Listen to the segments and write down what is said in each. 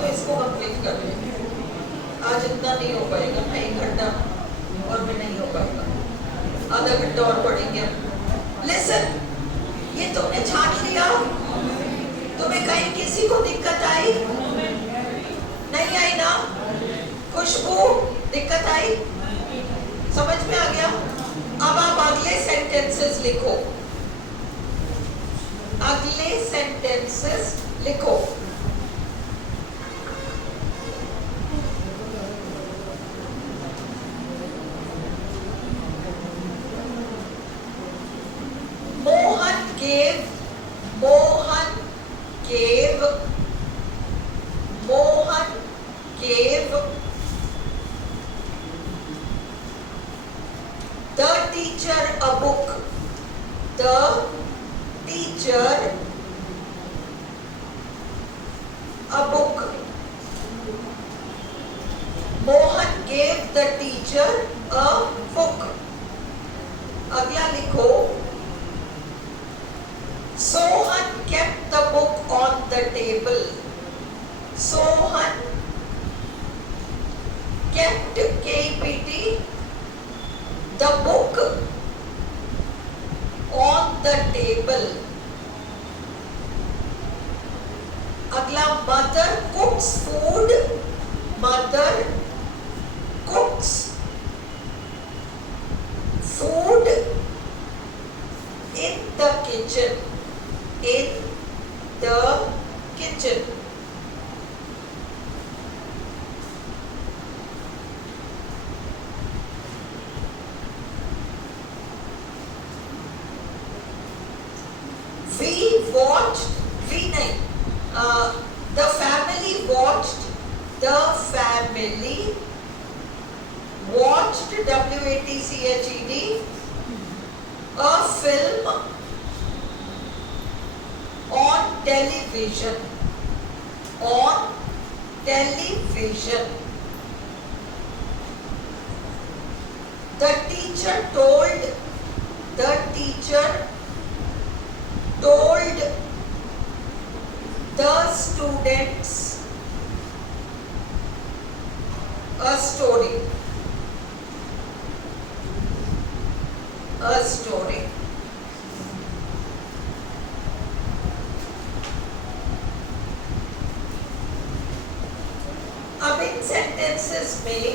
तो इसको कंप्लीट कर लेंगे। आज इतना नहीं हो पाएगा ना, 1 घंटा और भी नहीं हो पाएगा, आधा घंटा और पढ़ेंगे। लिसन, ये तुमने छाट लिया? तुम्हें कहीं किसी को दिक्कत आई? नहीं आई ना? खुशबू दिक्कत आई? समझ में आ गया? अब आप अगले सेंटेंसेस लिखो, अगले सेंटेंसेस लिखो। Mohan gave, Mohan gave, Mohan gave the teacher a book, the teacher a book, Mohan gave the teacher a book। अगला लिखो, Sohan kept the book on the table, Sohan kept, KPT, the book on the table। अगला, mother cooks food, mother cooks food in the kitchen, in the kitchen। We watched, we नहीं, the family watched, the family watched, WATCHED, a film on television, on television। The teacher told, the teacher told the students a story, a story। अब इन sentences में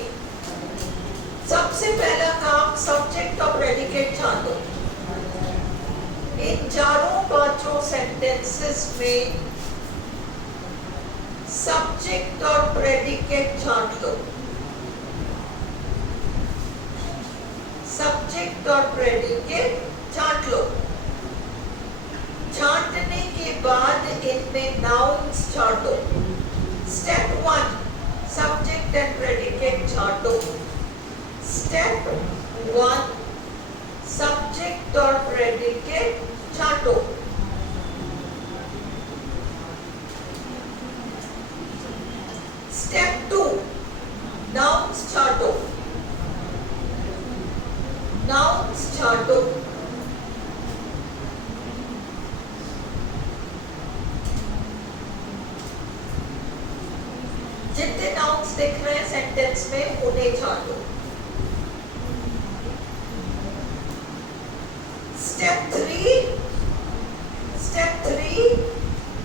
सबसे पहला काम subject और predicate छांटो। इन चारों पांचों sentences में सब्जेक्ट और प्रेडिकेट छांट लो, सब्जेक्ट और प्रेडिकेट छांट लो। छांटने के बाद इनमें नाउन्स छांटो। स्टेप 1, सब्जेक्ट एंड प्रेडिकेट छांटो। स्टेप 1, सब्जेक्ट और प्रेडिकेट छांटो। स्टेप 2, नाउन्स छांटो, नाउन्स छांटो। जितने नाउन्स दिख रहे हैं सेंटेंस में उन्हें छांटो। Step 3,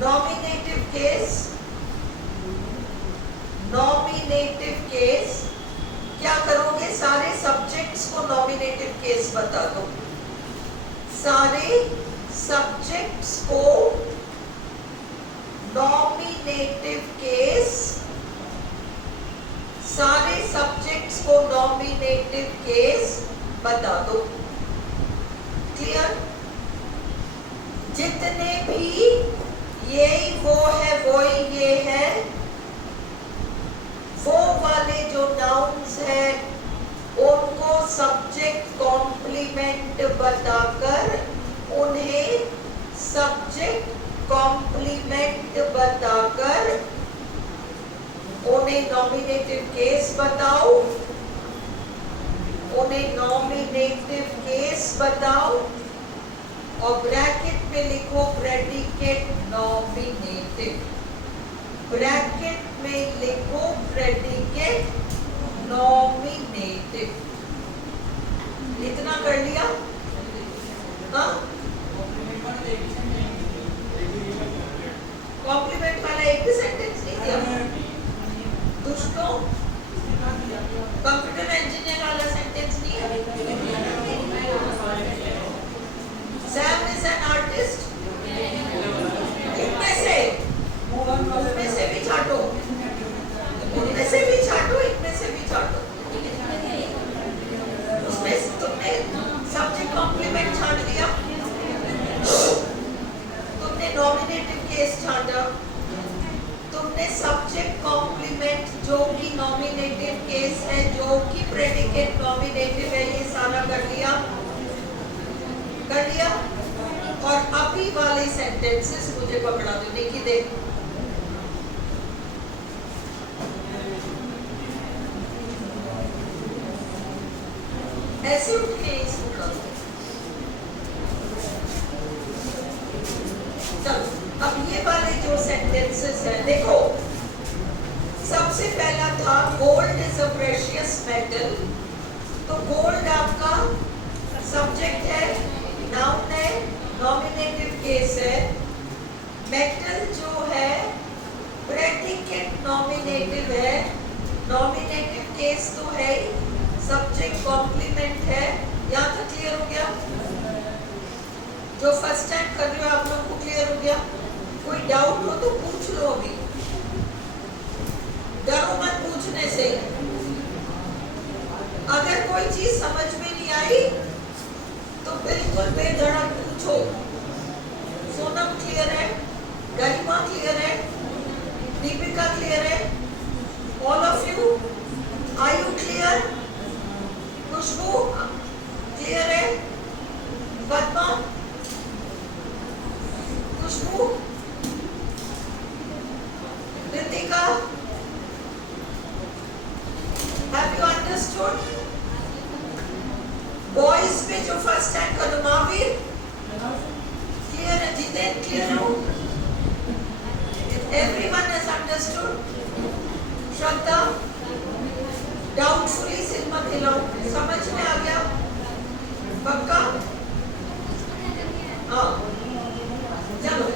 nominative case. Nominative case क्या करोगे? सारे सब्जेक्ट्स को नॉमिनेटिव केस बता दो। सारे सब्जेक्ट्स को नॉमिनेटिव केस, सारे सब्जेक्ट्स को नॉमिनेटिव केस बता दो। क्लियर? जितने भी ये वो है, वो ये है, वो वाले जो नाउन्स हैं उनको सब्जेक्ट कॉम्प्लीमेंट बताकर, उन्हें सब्जेक्ट कॉम्प्लीमेंट बताकर उन्हें नॉमिनेटिव केस बताओ, उन्हें नॉमिनेटिव केस बताओ और ब्रैकेट में लिखो प्रेडिकेट नॉमिनेटिव। ब्रैकेट में लिखो प्रेडिकेट नॉमिनेटिव। इतना कर लिया? हाँ, कॉम्प्लीमेंट वाला एक भी सेंटेंस नहीं दिया दोस्तों। कंप्यूटर इंजीनियर वाला सेंटेंस नहीं है। Sam is an artist. इनमें से भी छाटो, इनमें से भी छाटो, इनमें से भी छाटो। उसमें तुमने सब्जेक्ट कॉम्प्लीमेंट छाट दिया, तुमने नॉमिनेटिव केस छाटा, तुमने सब्जेक्ट कॉम्प्लीमेंट जो कि नॉमिनेटिव केस है, जो कि प्रेडिकेट नॉमिनेटिव है, ये सारा कर लिया। और अभी वाले सेंटेंसेस मुझे पकड़ा दो। देखिए देख, ऐसे उठ के इसको पकड़ा दो। चलो, अब ये वाले जो सेंटेंसेस हैं, देखो सबसे पहला था gold is a precious metal. तो गोल्ड आपका सब्जेक्ट है, नाउन है, नॉमिनेटिव केस है। मेटल जो है प्रेडिकेट नॉमिनेटिव है। नॉमिनेटिव केस तो है ही, सब्जेक्ट कॉम्प्लीमेंट है। यहाँ तक क्लियर हो गया? जो फर्स्ट टाइम कर रहे हो आप लोग को क्लियर हो गया? कोई डाउट हो तो पूछ लो अभी, डरो मत पूछने से। अगर कोई चीज समझ में नहीं आई तो बिल्कुल बेधड़क पूछो। सोनम क्लियर है? गरिमा क्लियर है? दीपिका क्लियर है? All of you are you clear? Khushboo clear है? Padma, Khushboo, Ritika, have you understood? Boys में जो फर्स्ट टाइम का महावीर क्लियर है? जितेन क्लियर हो? Everyone has understood? Shraddha doubtfully सिर मत हिलाओ, समझ में आ गया? पक्का? हाँ, चलो।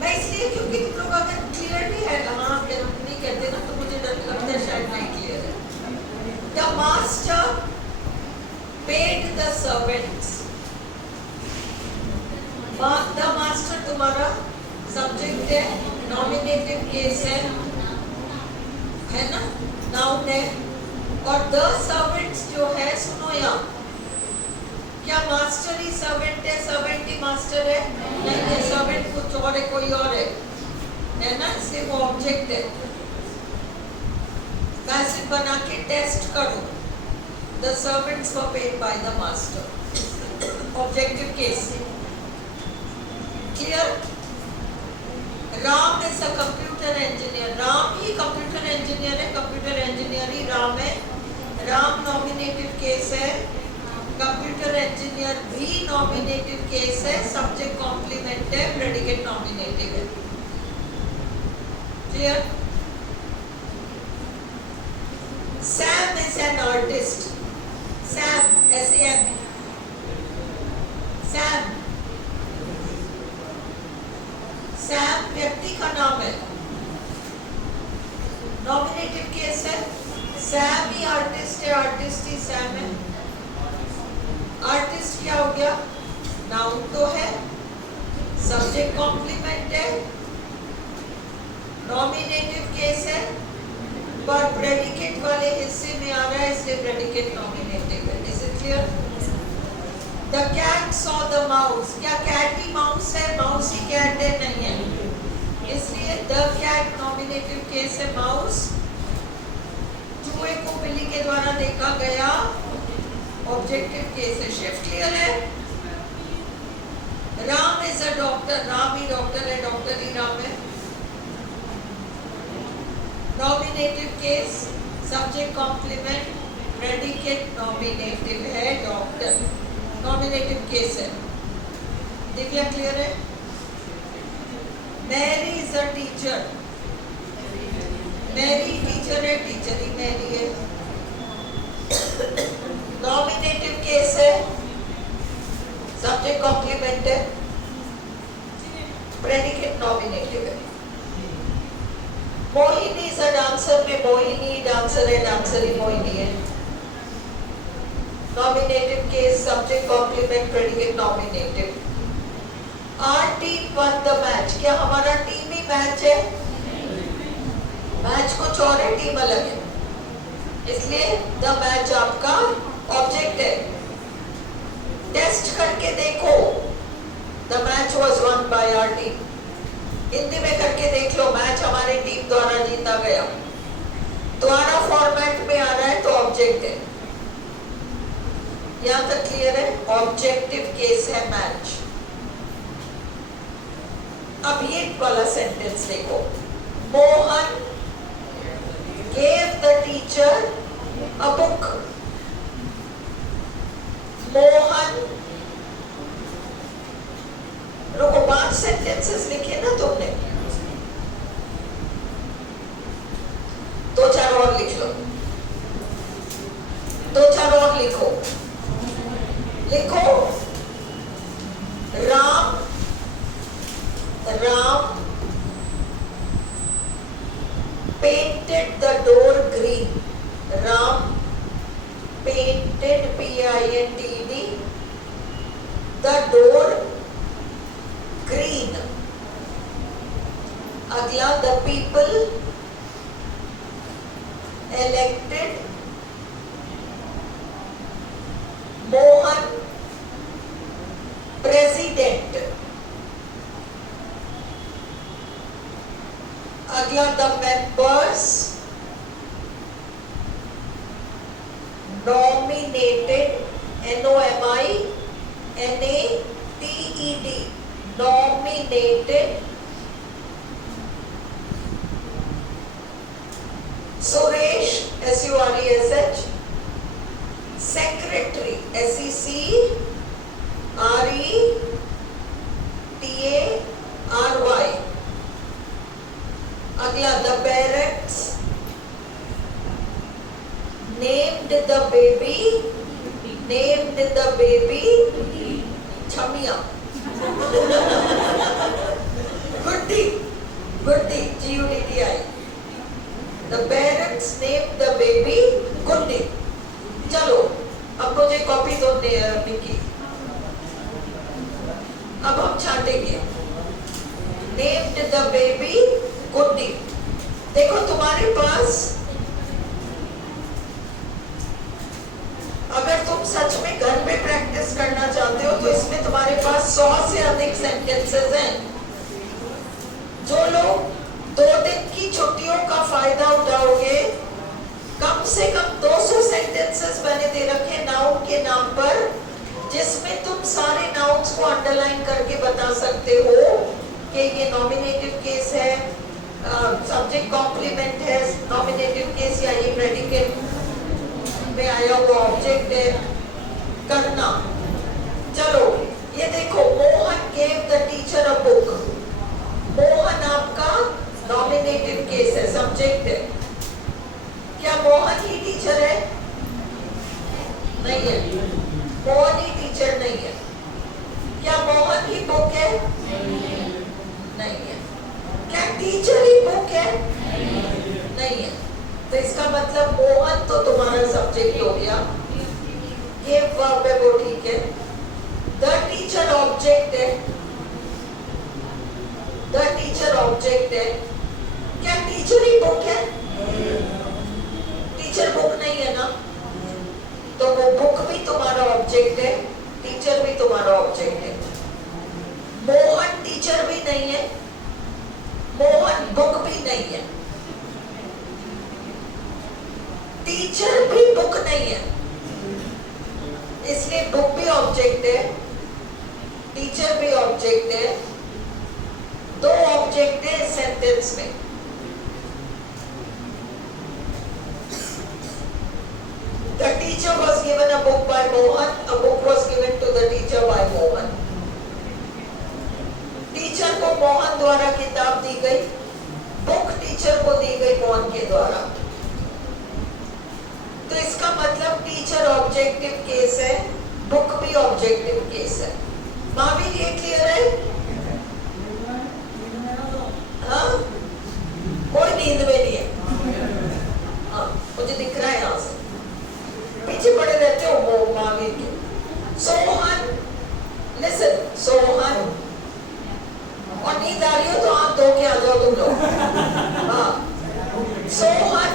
मैं इसलिए क्योंकि तुम लोग अगर क्लियर नहीं है, हाँ नहीं कहते ना, तो मुझे डर लगता है शायद नहीं क्लियर है। The master paid the servants। The master तुम्हारा सब्जेक्ट है, नॉमिनेटिव केस है ना, नाउन है। और द सर्वेंट्स जो है, सुनो यहाँ, क्या मास्टर ही सर्वेंट है? सर्वेंट ही मास्टर है? नहीं है, सर्वेंट कुछ और है, कोई और है ना, इसलिए वो ऑब्जेक्ट है। पैसिव बना के टेस्ट करो। The servants were paid by the master। Objective case। Clear? Ram is a computer engineer। Ram he computer engineer है, कंप्यूटर इंजीनियर ही राम है। राम नॉमिनेटिव केस है, कंप्यूटर इंजीनियर भी नॉमिनेटिव केस है, सब्जेक्ट कॉम्प्लीमेंट है, प्रेडिकेट नॉमिनेटिव है। Clear? Sam is an artist। Sam, SAM, Sam, Sam व्यक्ति का नाम है, नॉमिनेटिव केस है। सैम ही आर्टिस्ट है, आर्टिस्ट ही सैम है। आर्टिस्ट क्या हो गया? नाउन तो है, सब्जेक्ट कॉम्प्लीमेंट है, नॉमिनेटिव केस है, पर प्रेडिकेट वाले हिस्से में आ रहा है, इसलिए प्रेडिकेट नॉमिनेटिव है। Is it clear? The cat saw the mouse. क्या कैट ही माउस है? माउस ही कैट है? नहीं है, इसलिए द कैट नॉमिनेटिव केस है। माउस चूहे को बिल्ली के द्वारा देखा गया, ऑब्जेक्टिव केस है। शिफ्ट क्लियर है? Ram is a doctor. Ram ही डॉक्टर है, डॉक्टर ही राम है। Nominative case, subject complement, predicate nominative है, डॉक्टर नॉमिनेटिव केस है। दिव्या क्लियर है? Mary is a teacher. Teacher है, टीचर ही मैरी है। नॉमिनेटिव केस है, सब्जेक्ट कॉम्प्लीमेंट है, प्रेडिकेट नॉमिनेटिव है। मोहिनी इज अ डांसर में मोहिनी डांसर है, डांसर ही मोहिनी है। Nominative case, subject complement, predicate nominative. Our team won the match। क्या हमारा टीम ही मैच है? मैच कुछ और है, टीम अलग है, इसलिए द मैच आपका ऑब्जेक्ट है। टेस्ट करके देखो, the match was one by our team. Hindi में करके देख लो, मैच हमारी टीम द्वारा जीता गया। द्वारा फॉर्मेट में आ रहा है तो ऑब्जेक्ट है। यहां तक क्लियर है? ऑब्जेक्टिव केस है मैच। अब ये वाला सेंटेंस देखो, Mohan gave the teacher a book। Mohan, रुको, 5 सेंटेंसेस लिखे ना तुमने, 2-4 और लिख लो, 2-4 और लिखो। लिखो, Ram painted the door green। Ram painted, P-I-N-T-E-D, the door green। अगला, the people elected Mohan president। अगला, the members nominated, N-O-M-I-N-A-T-E-D, nominated Suresh, S-U-R-E-S-H, secretary, S-E-C-R-E-T-A-R-Y। अगला, the parents named the baby Chhamiya. Guddi, G-U-D-D-I। The parents named the baby गुड्डी। चलो, अब मुझे copy दो निकी, अब हम छाटेंगे। Named the baby गुड्डी। देखो, तुम्हारे पास, अगर तुम सच में घर में प्रैक्टिस करना चाहते हो तो इसमें तुम्हारे पास 100 से अधिक सेंटेंसेस हैं। जो लोग 2 दिन की छुट्टियों का फायदा उठाओगे, कम से कम 200 सेंटेंसेस मैंने दे रखे नाउन के नाम पर, जिसमें तुम सारे नाउन्स को अंडरलाइन करके बता सकते हो कि ये नॉमिनेटिव केस है, सब्जेक्ट कॉम्प्लीमेंट है, नॉमिनेटिव केस, या ये प्रेडिकेट में आया हुआ ऑब्जेक्ट है। करना, चलो ये देखो, Mohan gave the teacher a book। Mohan आपका नॉमिनेटिव केस है, सब्जेक्ट है। क्या मोहन ही टीचर है? नहीं है, मोहन ही टीचर नहीं है। क्या मोहन ही बुक है? नहीं है। क्या टीचर ही बुक है? नहीं है। तो इसका मतलब मोहन तो तुम्हारा सब्जेक्ट हो गया, ये वर्ब है वो ठीक है। द टीचर ऑब्जेक्ट है, द टीचर ऑब्जेक्ट है। क्या टीचर ही बुक है? टीचर बुक नहीं है ना, तो वो बुक भी तुम्हारा ऑब्जेक्ट है, टीचर भी तुम्हारा ऑब्जेक्ट है। मोहन टीचर भी नहीं है, मोहन बुक भी नहीं है, टीचर भी बुक नहीं है, इसलिए बुक भी ऑब्जेक्ट है, टीचर भी ऑब्जेक्ट है। 2 ऑब्जेक्ट है इस सेंटेंस में। The teacher was given a book by Mohan, a book was given to the teacher by Mohan। Teacher को मोहन द्वारा किताब दी गई, बुक टीचर को दी गई मोहन के द्वारा। ऑब्जेक्टिव केस है, बुक भी ऑब्जेक्टिव केस है। महावीर ये क्लियर है? हाँ, कोई नींद में नहीं है। हाँ, मुझे दिख रहा है यहाँ से, पीछे पड़े रहते हो वो महावीर के। सोहन, लिसन, सोहन, और नींद आ रही हो तो आंख धो के आ जाओ तुम लोग। हाँ, Sohan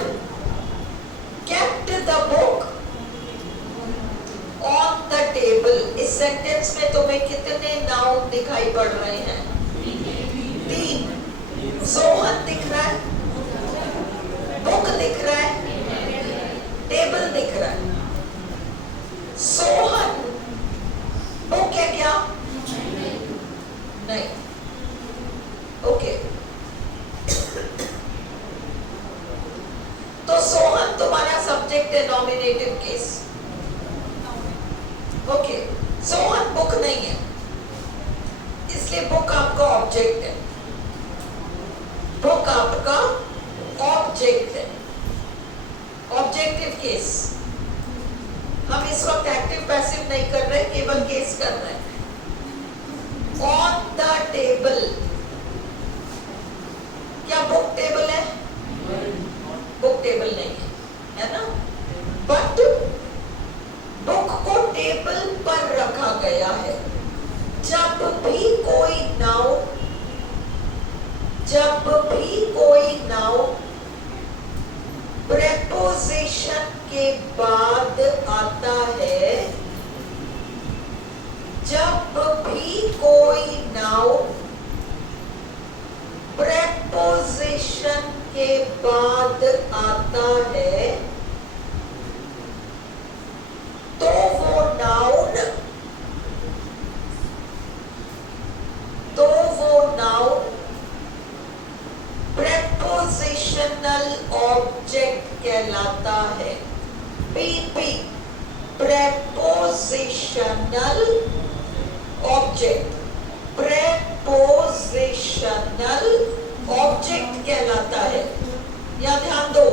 kept the book on the table। इस सेंटेंस में तुम्हें कितने नाउन दिखाई पड़ रहे हैं? 3। सोहन दिख रहा है, बुक दिख रहा है, टेबल दिख रहा है। सोहन बुक है क्या? नहीं। ओके, तो सोहन तुम्हारा सब्जेक्ट है, nominative case. Okay, Sohan book नहीं है, इसलिए बुक आपका ऑब्जेक्ट है। बुक आपका ऑब्जेक्ट है, ऑब्जेक्टिव केस। हम इस वक्त एक्टिव पैसिव नहीं कर रहे, केवल केस कर रहे हैं। ऑन द टेबल, क्या बुक टेबल है? बुक टेबल नहीं है, है ना? बट बुक को टेबल पर रखा गया है। जब भी कोई नाउन प्रेपोजिशन के बाद आता है, जब भी कोई नाउन प्रेपोजिशन के बाद आता है, तो वो नाउन प्रेपोजिशनल ऑब्जेक्ट कहलाता है। PP, prepositional object, prepositional object कहलाता है। या ध्यान दो,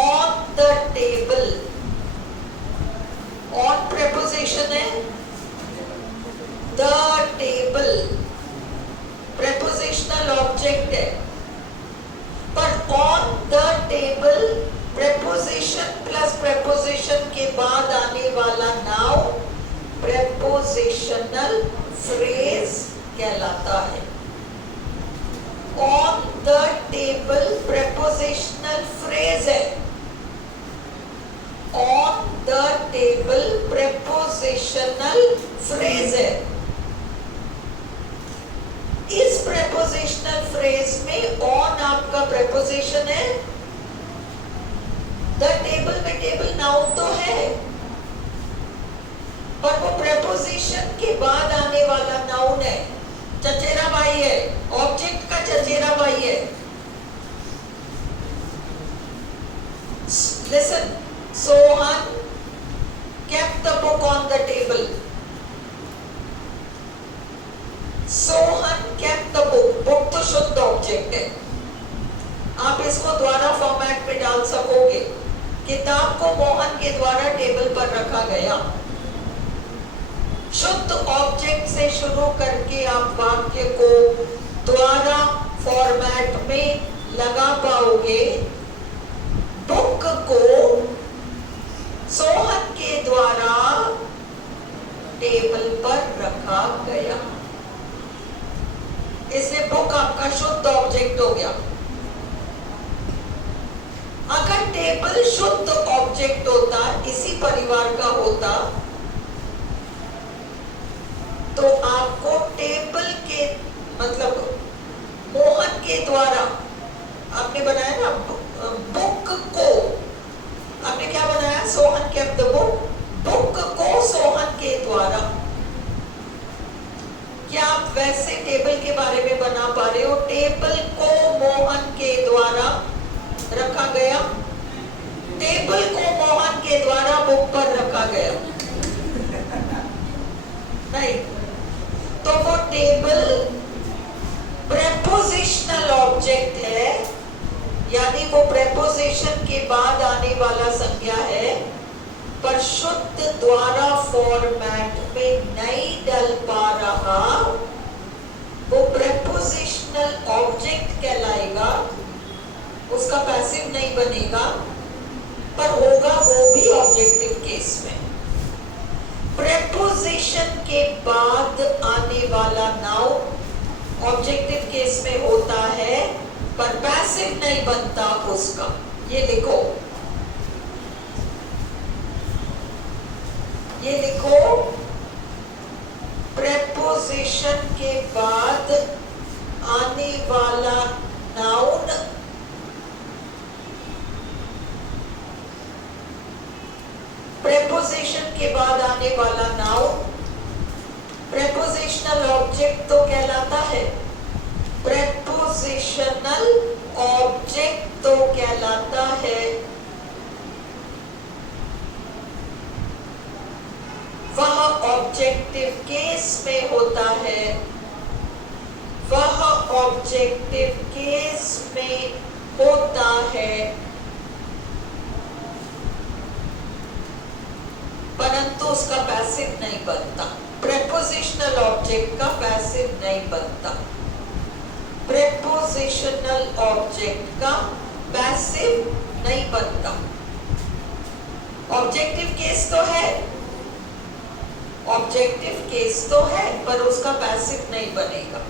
on the table, on preposition है, द टेबल प्रेपोजिशनल ऑब्जेक्ट है, पर on the table preposition plus preposition के बाद आने वाला नाउन प्रेपोजिशनल फ्रेज कहलाता है। On the table prepositional phrase है, on the table prepositional phrase है। इस प्रेपोजिशनल फ्रेज में ऑन आपका प्रेपोजिशन है, द टेबल में टेबल नाउन तो है, पर वो प्रेपोजिशन के बाद आने वाला नाउन है। चचेरा भाई है, ऑब्जेक्ट का चचेरा भाई है। Listen, Sohan kept the book on the table। Sohan kept the book, book तो शुद्ध ऑब्जेक्ट है। आप इसको द्वारा फॉर्मेट में डाल सकोगे। किताब को मोहन के द्वारा टेबल पर रखा गया। शुद्ध ऑब्जेक्ट से शुरू करके आप वाक्य को द्वारा फॉर्मेट में लगा पाओगे। बुक को सोहन के द्वारा टेबल पर रखा गया, इसलिए बुक आपका शुद्ध ऑब्जेक्ट हो गया। अगर टेबल शुद्ध ऑब्जेक्ट होता, इसी परिवार का होता, तो आपको टेबल के मतलब मोहन के द्वारा आपने बनाया ना, बुक को आपने क्या बनाया? Sohan kept the book, book को सोहन के द्वारा। क्या आप वैसे टेबल के बारे में बना पा रहे हो? टेबल को मोहन के द्वारा रखा गया, टेबल को मोहन के द्वारा बुक पर रखा गया। नहीं, तो वो टेबल प्रेपोजिशनल ऑब्जेक्ट है, यानी वो प्रेपोजिशन के बाद आने वाला संज्ञा है। पर शुद्ध द्वारा फॉर्मेट में नहीं डल पा रहा, वो प्रेपोजिशनल ऑब्जेक्ट कहलाएगा, उसका पैसिव नहीं बनेगा, पर होगा वो भी ऑब्जेक्टिव केस में। प्रेपोजिशन के बाद आने वाला नाउन ऑब्जेक्टिव केस में होता है, पर पैसिव नहीं बनता उसका। ये लिखो, ये लिखो, प्रेपोजिशन के बाद आने वाला नाउन प्रेपोजिशन के बाद आने वाला नाउन प्रेपोजिशनल ऑब्जेक्ट तो कहलाता है, प्रेपोजिशनल ऑब्जेक्ट तो कहलाता है, वह ऑब्जेक्टिव केस में होता है, वह ऑब्जेक्टिव केस में होता है, परंतु उसका पैसिव नहीं बनता। प्रेपोजिशनल ऑब्जेक्ट का पैसिव नहीं बनता, प्रेपोजिशनल ऑब्जेक्ट का पैसिव नहीं बनता। ऑब्जेक्टिव केस तो है, ऑब्जेक्टिव केस तो है, पर उसका पैसिव नहीं बनेगा।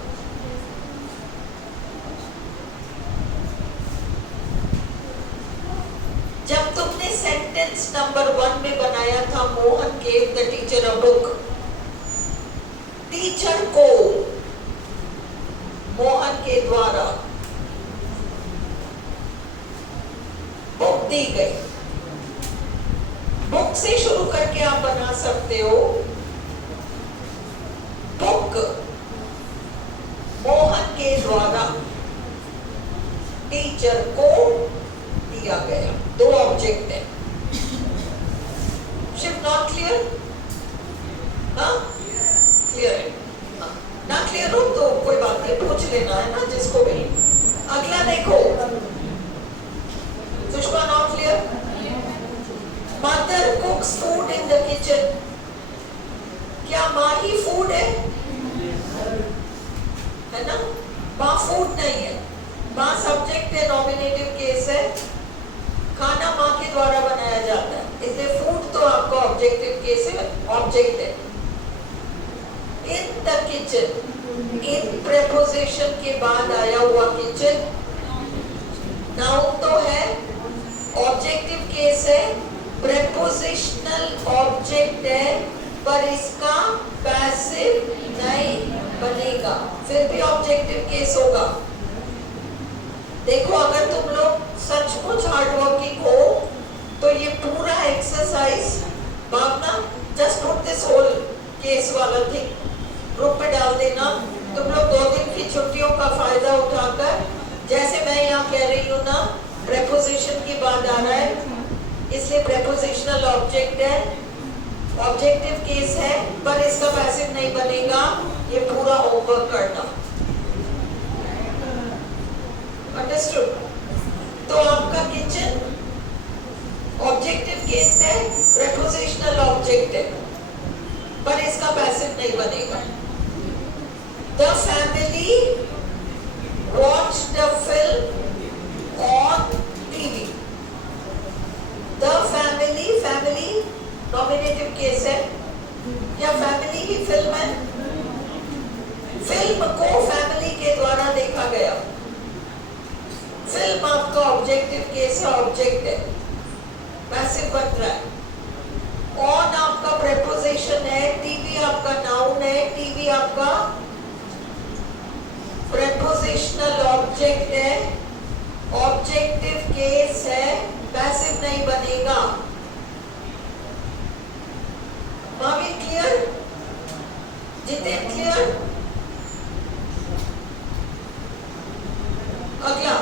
जब तुमने सेंटेंस नंबर 1 में बनाया था, Mohan gave the teacher a book, teacher को मोहन के द्वारा बुक दी गई। बुक से शुरू करके आप बना सकते हो, बुक मोहन के द्वारा टीचर को दिया गया। दो ऑब्जेक्ट है। Shiv not clear? हाँ क्लियर है। ना क्लियर हो तो कोई बात नहीं, पूछ लेना है ना जिसको भी। अगला देखो, Sushma not clear? Mother कुक्स food in the kitchen, क्या माँ ही फूड है ना? माँ फूड नहीं है, माँ सब्जेक्ट है, नॉमिनेटिव केस है, खाना माँ के द्वारा बनाया जाता है, इसलिए फूड तो आपका ऑब्जेक्टिव केस है, ऑब्जेक्ट है। In the kitchen, in preposition के बाद आया हुआ किचन नाउन तो है, ऑब्जेक्टिव केस है, प्रेपोजिशनल ऑब्जेक्ट है, पर इसका पैसिव नहीं बनेगा, फिर भी ऑब्जेक्टिव केस होगा। देखो, अगर तुम लोग सचमुच हार्डवर्किंग हो तो ये पूरा exercise Bhavna just put this whole case वाला थिंग ग्रुप पे डाल देना। तुम लोग 2 दिन की छुट्टियों का फायदा उठाकर, जैसे मैं यहाँ कह रही हूँ ना, प्रेपोजिशन के बाद आ रहा है, इसलिए प्रेपोजिशनल ऑब्जेक्ट है, ऑब्जेक्टिव केस है, पर इसका पैसिव नहीं बनेगा। ये पूरा होमवर्क करना, अंडरस्टूड? तो आपका किचन ऑब्जेक्टिव केस है, प्रेपोजिशनल ऑब्जेक्ट है, पर इसका पैसिव नहीं बनेगा। The family watched the film on TV. The family, family nominative case है, या फैमिली ही फिल्म है? फिल्म को फैमिली के द्वारा देखा गया। फिल्म आपका ऑब्जेक्टिव केस है, ऑब्जेक्ट है, पैसिव बन रहा है। ऑन आपका प्रेपोजिशन है, टीवी आपका नाउन है, टीवी आपका प्रेपोजिशनल ऑब्जेक्ट है, ऑब्जेक्टिव केस है, पैसिव नहीं बनेगा। मावी क्लियर? जितेन क्लियर? अगला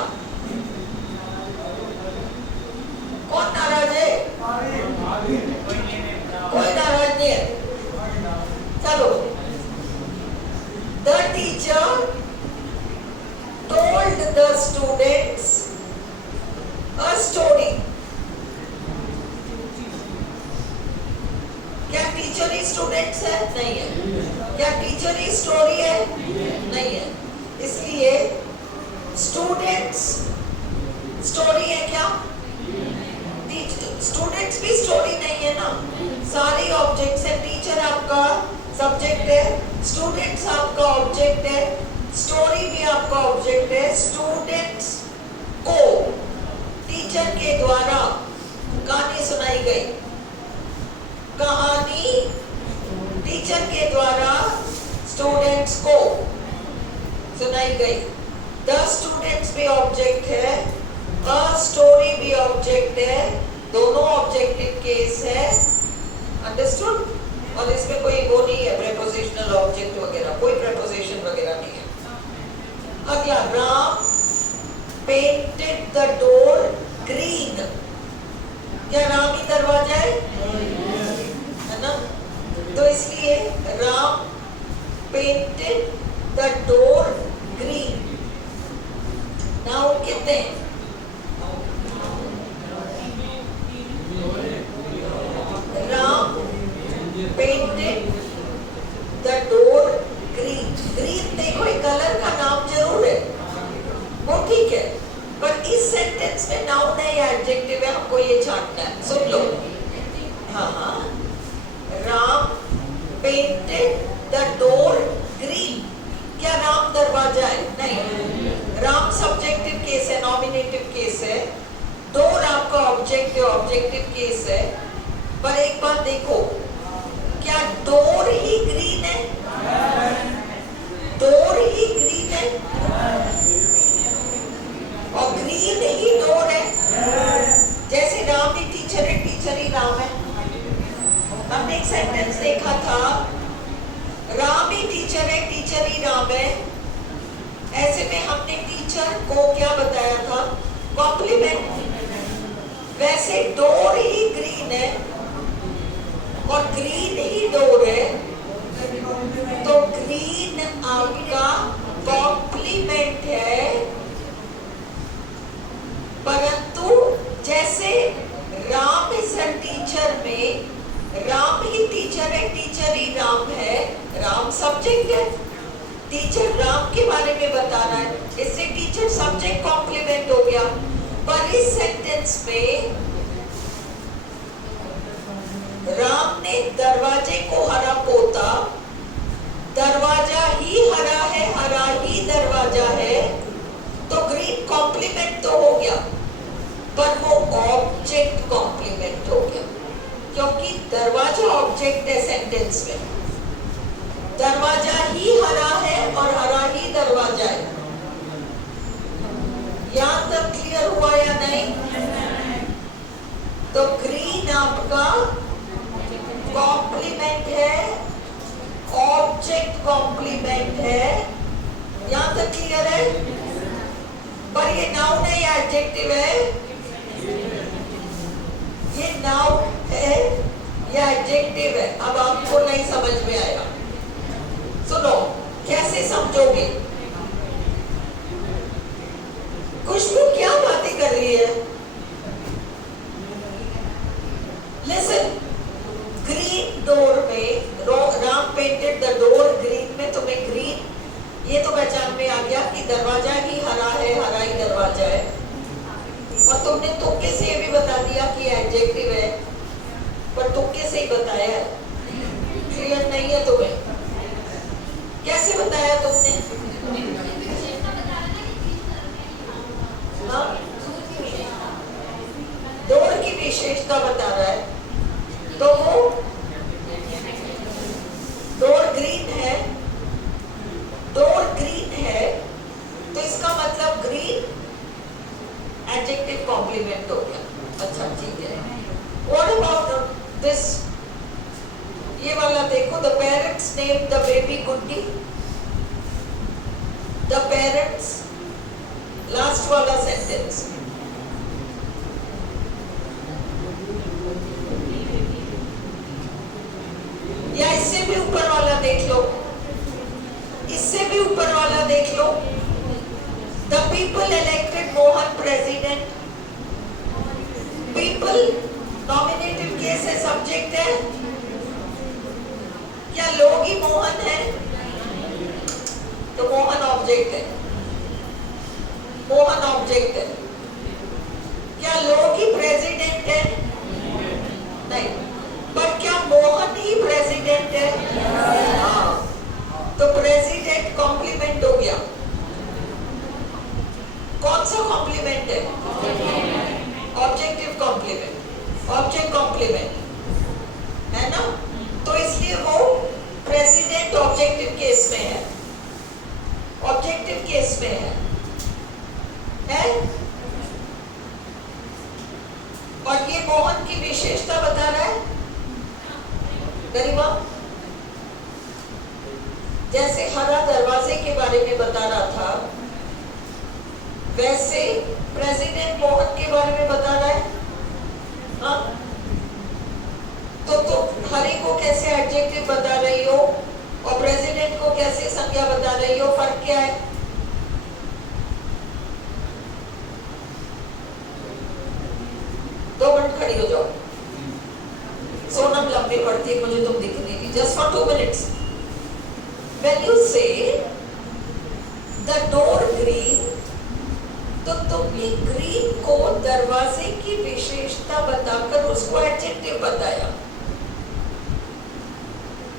कौन नाराज है? कोई नाराज नहीं है। चलो, the teacher told the students a story. Students है? नहीं है। क्या टीचर ही स्टोरी है? नहीं है। इसलिए स्टूडेंट्स स्टोरी है क्या? स्टूडेंट्स भी स्टोरी नहीं है ना, सारी ऑब्जेक्ट्स है। टीचर आपका सब्जेक्ट है, स्टूडेंट्स आपका ऑब्जेक्ट है, स्टोरी भी आपका ऑब्जेक्ट है। स्टूडेंट्स को टीचर के द्वारा कहानी सुनाई गई, कहानी टीचर के द्वारा स्टूडेंट्स को सुनाई गई। द स्टूडेंट्स भी ऑब्जेक्ट है, अ स्टोरी भी ऑब्जेक्ट है, दोनों ऑब्जेक्टिव केस है। अंडरस्टूड? और इसमें कोई वो नहीं है प्रेपोजिशनल ऑब्जेक्ट वगैरह, कोई प्रेपोजिशन वगैरह नहीं है। अगला, Ram painted the door green. क्या राम ही दरवाजा है ना? तो इसलिए Ram painted the door green. Noun कितने? Ram painted the door green. Green देखो एक कलर का नाम जरूर है, वो ठीक है, पर इस सेंटेंस में नाउन है या एडजेक्टिव है, हमको ये छांटना है। सुन लो। हाँ, Ram painted the door green. क्या राम दरवाजा है? नहीं। राम सब्जेक्टिव केस है, नॉमिनेटिव केस है। डोर आपका ऑब्जेक्ट है, ऑब्जेक्टिव केस है। पर एक बात देखो, क्या डोर ही ग्रीन है? डोर ही ग्रीन है और ग्रीन ही डोर है। जैसे राम ही टीचर है, टीचर ही राम है। हमने एक सेंटेंस देखा था, राम ही टीचर है, टीचर ही राम है। ऐसे में हमने टीचर को क्या बताया था? कॉम्प्लीमेंट। वैसे डोर ही ग्रीन है और ग्रीन ही डोर है, तो ग्रीन आपका कॉम्प्लीमेंट है। परंतु जैसे राम इज अ टीचर में राम ही टीचर है, टीचर ही राम है, राम सब्जेक्ट है, टीचर राम के बारे में बता रहा है, इससे टीचर सब्जेक्ट कॉम्प्लीमेंट हो गया। पर इस सेंटेंस में राम ने दरवाजे को हरा पोता, दरवाजा ही हरा है, हरा ही दरवाजा है, तो ग्रीन कॉम्प्लीमेंट तो हो गया, पर वो ऑब्जेक्ट कॉम्प्लीमेंट हो गया, क्योंकि दरवाजा ऑब्जेक्ट है सेंटेंस में। दरवाजा ही हरा है और हरा ही दरवाजा है। यहां तक क्लियर हुआ या नहीं? तो ग्रीन आपका कॉम्प्लीमेंट है, ऑब्जेक्ट कॉम्प्लीमेंट है। यहां तक क्लियर है? पर ये नाउन है या एडजेक्टिव है? ये नाउन है या एडजेक्टिव है? अब आपको नहीं समझ में आया। सुनो, कैसे समझोगे? खुशबू क्या बातें कर रही है? लिसन, ग्रीन डोर में Ram painted the door green में तुम्हें ग्रीन ये तो पहचान में आ गया कि दरवाजा ही हरा है, हरा ही दरवाजा है। और तुमने तुक्के से ये भी बता दिया कि एडजेक्टिव है, पर तुक्के से ही बताया है। क्लियर नहीं है तुम्हें? कैसे बताया तुमने? हाँ, डोर की विशेषता बता रहा है, तो वो डोर ग्रीन है, डोर ग्रीन है, तो इसका मतलब ग्रीन एडजेक्टिव कॉम्प्लीमेंट हो गया। अच्छा, ठीक है। What about this? ये वाला देखो, the parents name the baby Guddi. The parents, last वाला सेंटेंस, या इससे भी ऊपर वाला देख लो, इससे भी ऊपर वाला देख लो, the people elected Mohan president. People nominative case है, सब्जेक्ट है, लोग ही मोहन है, तो मोहन ऑब्जेक्ट है, मोहन ऑब्जेक्ट है। क्या लोग ही प्रेसिडेंट है? नहीं। पर क्या मोहन ही प्रेसिडेंट है? हाँ। तो प्रेसिडेंट कॉम्प्लीमेंट हो गया। कौन सा कॉम्प्लीमेंट है? ऑब्जेक्टिव कॉम्प्लीमेंट, ऑब्जेक्ट कॉम्प्लीमेंट है ना। तो इसलिए वो प्रेसिडेंट ऑब्जेक्टिव केस में है, ऑब्जेक्टिव केस में है? और ये मोहन की विशेषता बता रहा है गरिमा। जैसे हरा दरवाजे के बारे में बता रहा था, वैसे प्रेसिडेंट मोहन के बारे में बता रहा है। हाँ? तो हरे को कैसे एडजेक्टिव बता रही हो और प्रेसिडेंट को कैसे संज्ञा बता रही हो, फर्क क्या है? दो मिनट खड़ी हो जाओ। सोनम लंबी पड़ती है, मुझे तुम दिख नहीं रही। Just for 2 minutes. When you say the door green, तो तुमने ग्रीन को दरवाजे की विशेषता बताकर उसको एडजेक्टिव बताया।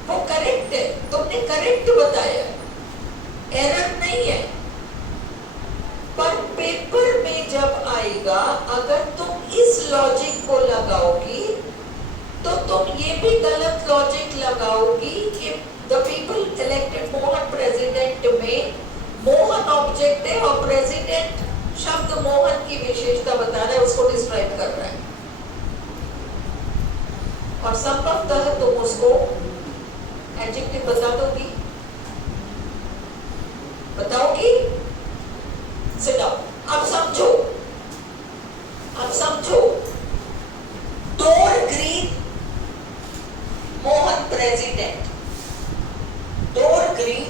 वो करेक्ट है, तुमने करेक्ट बताया, एरर नहीं है। पर पेपर में जब आएगा, अगर तुम इस लॉजिक को लगाओगी तो तुम ये भी गलत लॉजिक लगाओगी कि the people elected Mohan president में मोहन ऑब्जेक्ट है और प्रेसिडेंट शब्द मोहन की विशेषता बता रहा है, उसको डिस्क्राइब कर रहा है। और संभवतः तुम उसको एडजेक्टिव बता दोगी, बताओगी? Sit down. अब समझो, अब समझो। Door green Mohan president, door green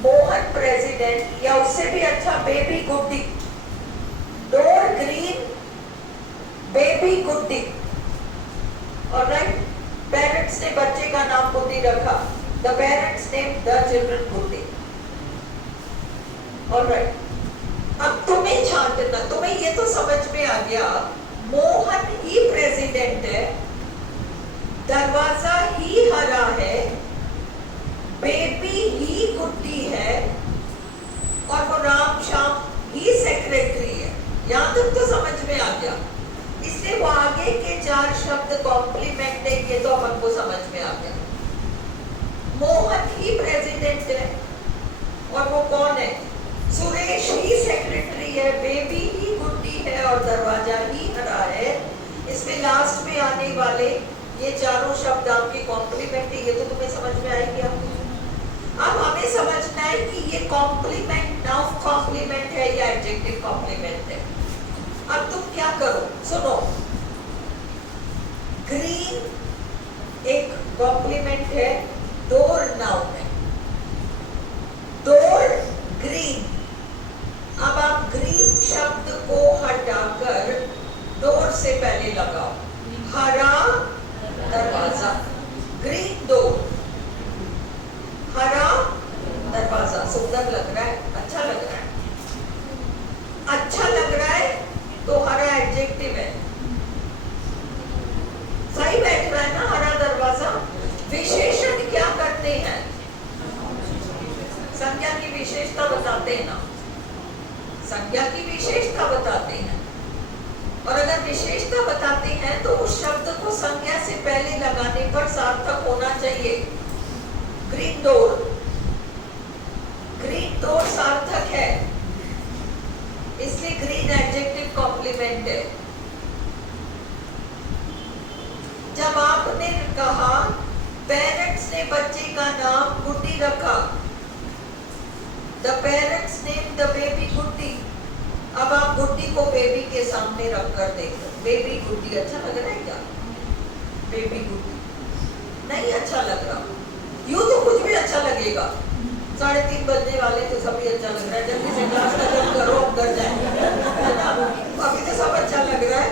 Mohan president, या उससे भी अच्छा बेबी गुड्डी। डोर ग्रीन बेबी गुड्डी। ऑलराइट, पेरेंट्स ने बच्चे का नाम गुड्डी रखा। The parents name the children Guddi. Alright, अब तुम्हें छांटना, तुम्हें ये तो समझ में आ गया मोहन ही प्रेसिडेंट है, दरवाजा ही हरा है, बेबी ही गुड्डी है और वो राम श्याम ही सेक्रेटरी है। यहां तक तो समझ में आ गया। इसलिए वो आगे के 4 शब्द कॉम्प्लीमेंट है, ये तो अपन को समझ में आ गया। मोहन ही प्रेसिडेंट है और वो कौन है? सुरेश ही सेक्रेटरी है, बेबी ही गुड्डी है और दरवाजा ही हरा है। इसमें लास्ट में आने वाले ये चारों शब्द आपके कॉम्प्लीमेंट है। ये तो तुम्हें समझ में आएगी। अब हमें समझना है कि ये कॉम्प्लीमेंट नाउन कॉम्प्लीमेंट है या एडजेक्टिव कॉम्प्लीमेंट है। अब तुम क्या करो, सुनो। ग्रीन एक कॉम्प्लीमेंट है, डोर नाउन है। Door green. अब आप ग्रीन शब्द को हटाकर डोर से पहले लगाओ। हरा दरवाजा, ग्रीन डोर, हरा दरवाजा। सुंदर लग रहा है, अच्छा लग रहा है, अच्छा लग रहा है तो हरा एडजेक्टिव है। सही बैठ रहा है ना हरा दरवाजा। विशेषण क्या करते हैं? संज्ञा की विशेषता बताते हैं ना, संज्ञा की विशेषता बताते हैं। और अगर विशेषता बताते हैं तो उस शब्द को संज्ञा से पहले लगाने पर सार्थक होना चाहिए। ग्रीन डोर, ग्रीन डोर सार्थक है, इसलिए ग्रीन एडजेक्टिव कॉम्प्लीमेंट है। जब आपने कहा पेरेंट्स ने बच्चे का नाम गुड्डी रखा, the parents name the baby Guddi. अब आप गुड्डी को बेबी के सामने रखकर देखो, बेबी गुड्डी अच्छा लग रहा है क्या? बेबी गुड्डी नहीं अच्छा लग रहा। यूं तो कुछ भी अच्छा लगेगा, 3:30 बजने वाले तो सभी अच्छा लग रहा है। जल्दी से क्लास खत्म करो, घर जाए, है ना? अभी तो सब अच्छा लग रहा है।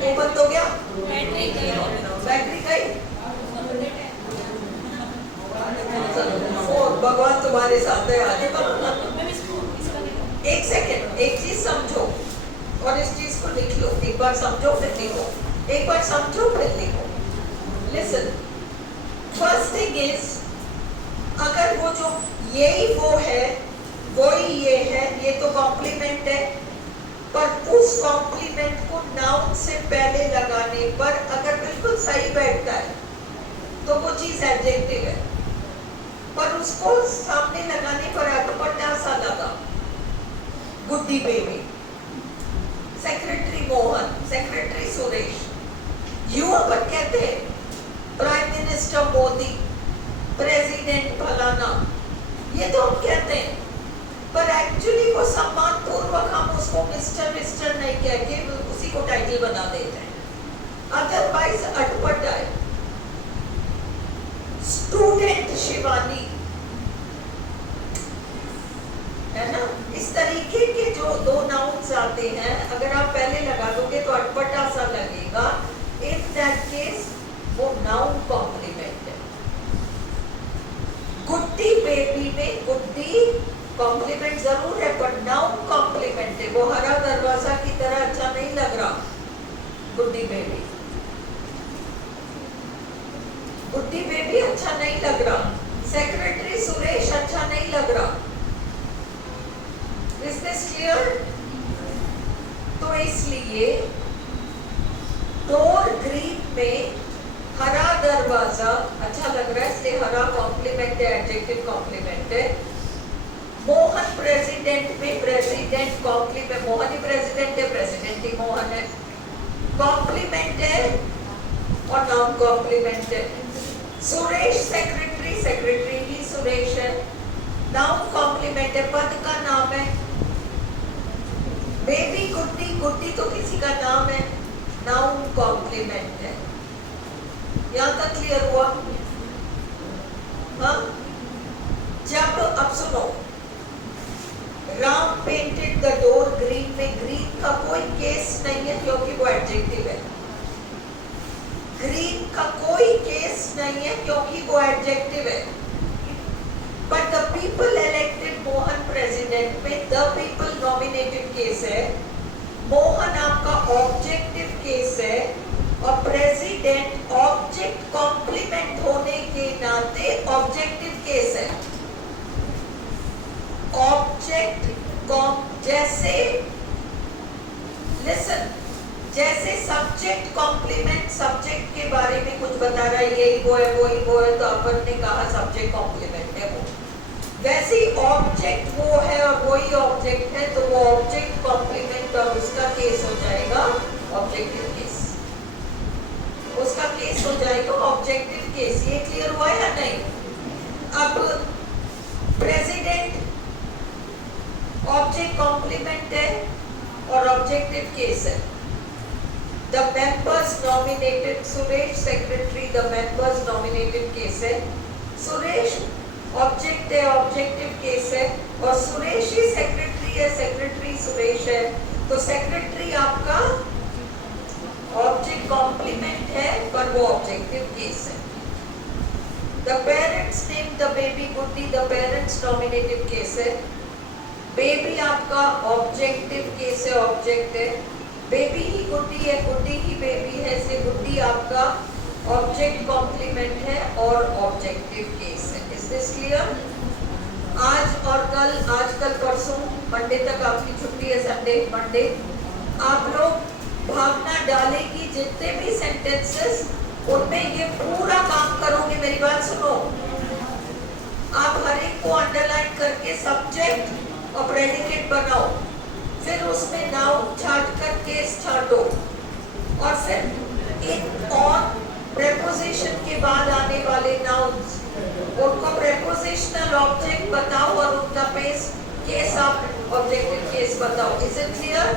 वो बंद हो गया, बैटरी गई। और इस चीज को लिख लो, एक बार समझो फिर लिखो, एक बार समझो फिर लिखो। लिसन, फर्स्ट थिंग इज, अगर वो जो यही वो है वही ये है, ये तो कॉम्प्लीमेंट है, पर उस कॉम्प्लीमेंट को नाउन से पहले लगाने पर अगर बिल्कुल सही बैठता है तो वो चीज एडजेक्टिव है, पर उसको सामने लगाने पर अटपटा सा लगा, Guddi baby, secretary Mohan, secretary Suresh, यूं अपन कहते हैं प्राइम मिनिस्टर मोदी, प्रेसिडेंट फलाना, ये तो हम कहते हैं, पर एक्चुअली वो सम्मान पूर्वक हम उसको मिस्टर मिस्टर नहीं कह के उसी को टाइटल बना देते हैं, अदरवाइज अटपटा है। स्टूडेंट शिवानी, है ना, इस तरीके के जो दो नाउन्स आते हैं अगर आप पहले लगा दोगे तो अटपटा सा लगेगा, इन दैट केस वो नाउन कॉम्प्लीमेंट है। गुड्डी बेबी में गुड्डी कॉम्प्लीमेंट जरूर है पर नाउन कॉम्प्लीमेंट है, वो हरा दरवाजा की तरह अच्छा नहीं लग रहा, गुड्डी बेबी, गुड्डी बेबी अच्छा नहीं लग रहा, सेक्रेटरी सुरेश अच्छा नहीं लग रहा। Is this clear? तो इसलिए डोर ग्रीन में हरा दरवाजा अच्छा लग रहा है, इसलिए हरा कॉम्प्लीमेंट है, एडजेक्टिव कॉम्प्लीमेंट है। मोहन प्रेसिडेंट में प्रेसिडेंट कॉम्प्लीमेंट, मोहन ही प्रेसिडेंट है, प्रेसिडेंट ही मोहन है, कॉम्प्लीमेंट है और नाउन कॉम्प्लीमेंट है। सुरेश सेक्रेटरी, सेक्रेटरी ही सुरेश है, नाउन कॉम्प्लीमेंट है, पद का नाम है। बेबी गुड्डी, गुड्डी तो किसी का नाम है, नाउन कॉम्प्लीमेंट है। यहां तक क्लियर हुआ? हाँ, जब अब सुनो, Ram painted the door green में ग्रीन का कोई केस नहीं है क्योंकि वो एडजेक्टिव है, ग्रीन का कोई केस नहीं है क्योंकि वो एडजेक्टिव है। But the people elected Mohan president में द पीपल नॉमिनेटेड केस है, मोहन आपका ऑब्जेक्टिव केस है और प्रेसिडेंट ऑब्जेक्ट कॉम्प्लीमेंट होने के नाते ऑब्जेक्टिव केस है। ऑब्जेक्ट जैसे, लिसन, जैसे सब्जेक्ट कॉम्प्लीमेंट सब्जेक्ट के बारे में कुछ बता रहा है, यही वो है वही वो है, तो अपन ने कहा सब्जेक्ट कॉम्प्लीमेंट है वो, वैसे ही ऑब्जेक्ट वो है और वही ऑब्जेक्ट है तो वो ऑब्जेक्ट कॉम्प्लीमेंट और उसका केस हो जाएगा ऑब्जेक्टिव केस, उसका केस हो जाएगा ऑब्जेक्टिव केस। ये क्लियर हुआ या नहीं? अब प्रेसिडेंट ऑब्जेक्ट कॉम्प्लीमेंट है और ऑब्जेक्टिव केस है। The members nominated, Suresh secretary, the members nominated case है, सुरेश ऑब्जेक्ट है, ऑब्जेक्टिव केस है, और सुरेश ही सेक्रेटरी है, सेक्रेटरी सुरेश है, तो सेक्रेटरी आपका ऑब्जेक्ट कॉम्प्लीमेंट है पर वो ऑब्जेक्टिव केस है। The parents name the baby Guddi, the parents nominated case है, बेबी आपका ऑब्जेक्टिव केस है, ऑब्जेक्ट है, बेबी ही गुड्डी है, गुड्डी ही बेबी है, इसलिए गुड्डी आपका ऑब्जेक्ट कॉम्प्लीमेंट है और ऑब्जेक्टिव केस है। Is this clear? आज और कल, आज कल परसों मंडे तक आपकी छुट्टी है, संडे मंडे, आप लोग भावना डालेगी जितने भी सेंटेंसेस उनमें ये पूरा काम करोगे। मेरी बात सुनो, आप हर एक को अंडरलाइन करके सब्जेक्ट और प्रेडिकेट बनाओ, फिर उसमें नाउन छाट कर केस छाटो, और फिर इन ऑन प्रेपोजिशन के बाद आने वाले नाउन्स उनको प्रेपोजिशनल ऑब्जेक्ट बताओ और उनका केस आप ऑब्जेक्टिव केस बताओ। Is it clear?